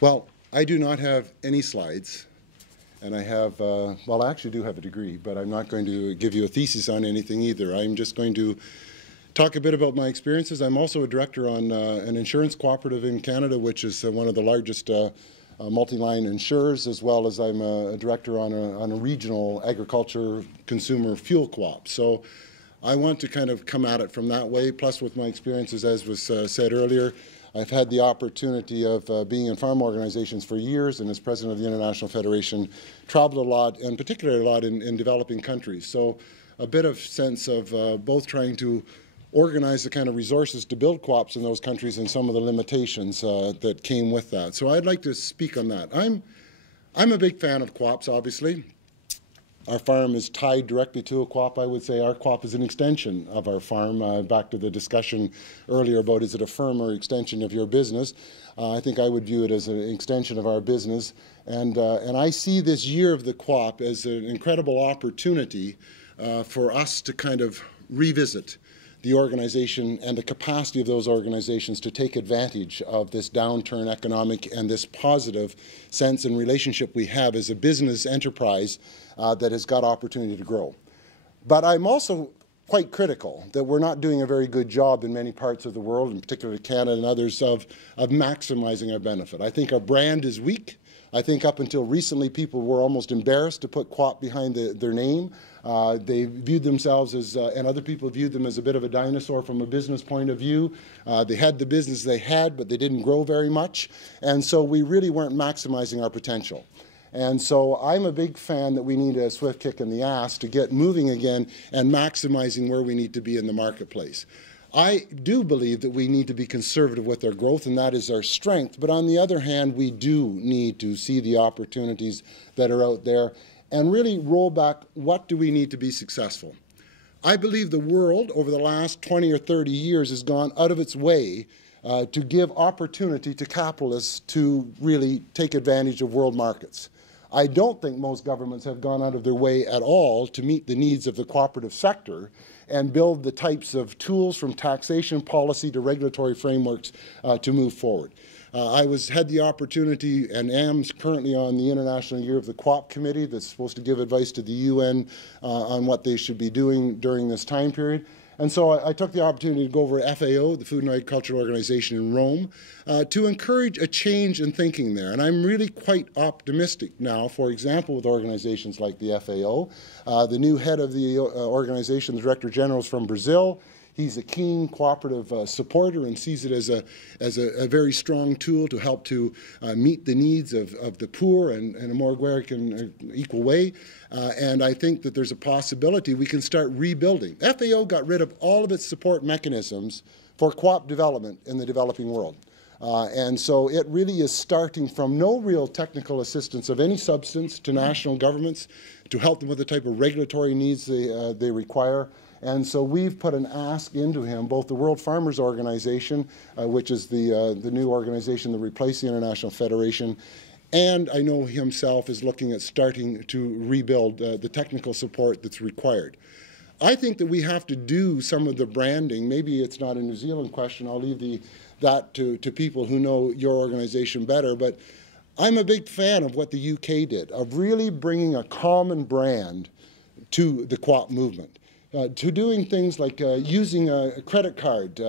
Well, I do not have any slides, and I have, well, I actually do have a degree, but I'm not going to give you a thesis on anything either. I'm just going to talk a bit about my experiences. I'm also a director on an insurance cooperative in Canada, which is one of the largest multi-line insurers, as well as I'm a director on a regional agriculture consumer fuel co-op. So I want to kind of come at it from that way, plus with my experiences, as was said earlier, I've had the opportunity of being in farm organizations for years, and as president of the International Federation, traveled a lot, and particularly a lot in developing countries. So a bit of sense of both trying to organize the kind of resources to build co-ops in those countries and some of the limitations that came with that. So I'd like to speak on that. I'm a big fan of co-ops, obviously. Our farm is tied directly to a co-op. I would say our co-op is an extension of our farm. Back to the discussion earlier about is it a firm or extension of your business. I think I would view it as an extension of our business. And I see this year of the co-op as an incredible opportunity for us to kind of revisit the organization and the capacity of those organizations to take advantage of this downturn economic and this positive sense and relationship we have as a business enterprise that has got opportunity to grow. But I'm also quite critical that we're not doing a very good job in many parts of the world, in particular Canada and others, of maximizing our benefit. I think our brand is weak. I think up until recently people were almost embarrassed to put co-op behind their name. They viewed themselves as, and other people viewed them as a bit of a dinosaur from a business point of view. They had the business they had, but they didn't grow very much. And so we really weren't maximizing our potential. And so I'm a big fan that we need a swift kick in the ass to get moving again and maximizing where we need to be in the marketplace. I do believe that we need to be conservative with our growth, and that is our strength. But on the other hand, we do need to see the opportunities that are out there and really roll back, what do we need to be successful? I believe the world over the last 20 or 30 years has gone out of its way to give opportunity to capitalists to really take advantage of world markets. I don't think most governments have gone out of their way at all to meet the needs of the cooperative sector and build the types of tools from taxation policy to regulatory frameworks to move forward. I had the opportunity and am currently on the International Year of the Co-op Committee that's supposed to give advice to the UN on what they should be doing during this time period. And so I took the opportunity to go over to FAO, the Food and Agricultural Organization in Rome, to encourage a change in thinking there. And I'm really quite optimistic now, for example, with organizations like the FAO. The new head of the organization, the Director General, is from Brazil. He's a keen cooperative supporter and sees it as a very strong tool to help to meet the needs of the poor in a more equal way. And I think that there's a possibility we can start rebuilding. FAO got rid of all of its support mechanisms for co-op development in the developing world. And so it really is starting from no real technical assistance of any substance to national governments to help them with the type of regulatory needs they require. And so we've put an ask into him, both the World Farmers Organization, which is the new organization that replaced the International Federation, and I know himself is looking at starting to rebuild the technical support that's required. I think that we have to do some of the branding. Maybe it's not a New Zealand question. I'll leave that to people who know your organization better. But I'm a big fan of what the UK did, of really bringing a common brand to the co-op movement. To doing things like using a credit card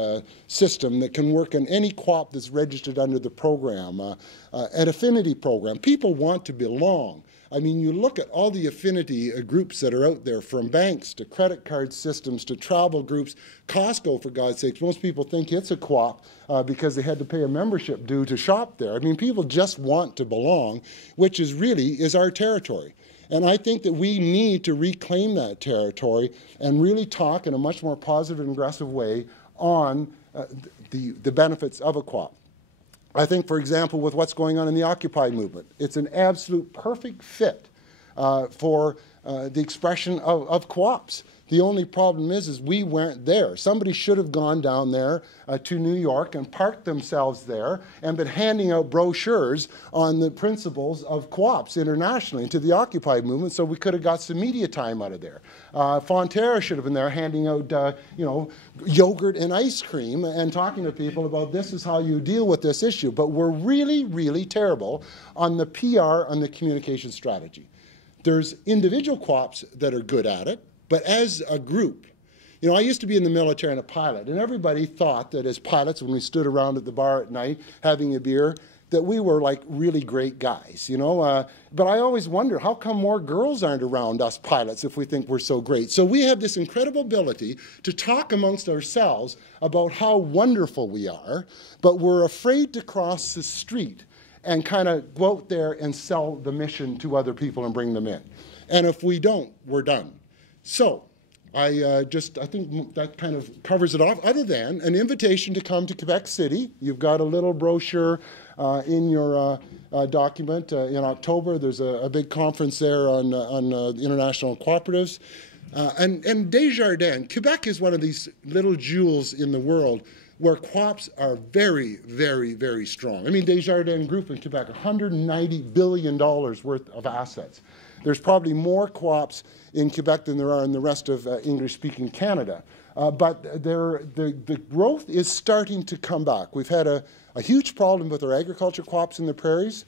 system that can work on any co-op that's registered under the program, an affinity program. People want to belong. I mean, you look at all the affinity groups that are out there, from banks to credit card systems to travel groups. Costco, for God's sakes, most people think it's a co-op because they had to pay a membership due to shop there. I mean, people just want to belong, which is really our territory. And I think that we need to reclaim that territory and really talk in a much more positive and aggressive way on the benefits of a co-op. I think, for example, with what's going on in the Occupy movement, it's an absolute perfect fit for the expression of co-ops. The only problem is we weren't there. Somebody should have gone down there to New York and parked themselves there and been handing out brochures on the principles of co-ops internationally and to the Occupy movement, so we could have got some media time out of there. Fonterra should have been there handing out, you know, yogurt and ice cream and talking to people about this is how you deal with this issue. But we're really, really terrible on the PR, on the communication strategy. There's individual co-ops that are good at it, but as a group, you know, I used to be in the military and a pilot, and everybody thought that as pilots, when we stood around at the bar at night having a beer, that we were like really great guys, you know. But I always wonder, how come more girls aren't around us pilots if we think we're so great? So we have this incredible ability to talk amongst ourselves about how wonderful we are, but we're afraid to cross the street and kind of go out there and sell the mission to other people and bring them in. And if we don't, we're done. So I think that kind of covers it off, other than an invitation to come to Quebec City. You've got a little brochure in your document. In October, there's a big conference there on international cooperatives. And Desjardin, Quebec is one of these little jewels in the world where co-ops are very, very, very strong. I mean, Desjardins Group in Quebec, $190 billion worth of assets. There's probably more co-ops in Quebec than there are in the rest of English-speaking Canada. But the growth is starting to come back. We've had a huge problem with our agriculture co-ops in the prairies.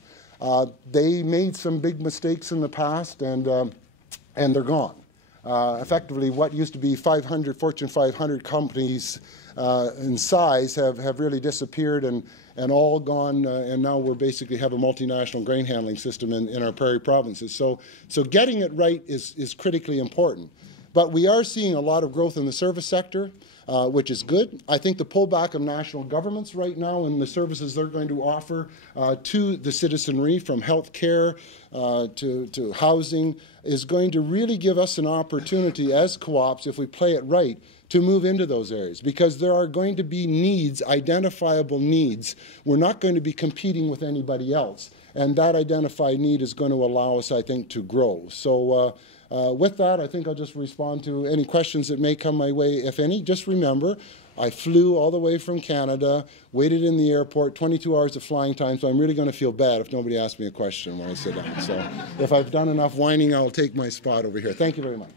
They made some big mistakes in the past, and they're gone. Effectively, what used to be 500 Fortune 500 companies in size have really disappeared and all gone, and now we're basically have a multinational grain handling system in our prairie provinces. So getting it right is critically important. But we are seeing a lot of growth in the service sector, which is good. I think the pullback of national governments right now and the services they're going to offer to the citizenry, from health care to housing, is going to really give us an opportunity as co-ops, if we play it right, to move into those areas, because there are going to be needs, identifiable needs. We're not going to be competing with anybody else, and that identified need is going to allow us, I think, to grow. So with that, I think I'll just respond to any questions that may come my way, if any. Just remember, I flew all the way from Canada, waited in the airport, 22 hours of flying time, so I'm really going to feel bad if nobody asks me a question when I sit down. So if I've done enough whining, I'll take my spot over here. Thank you very much.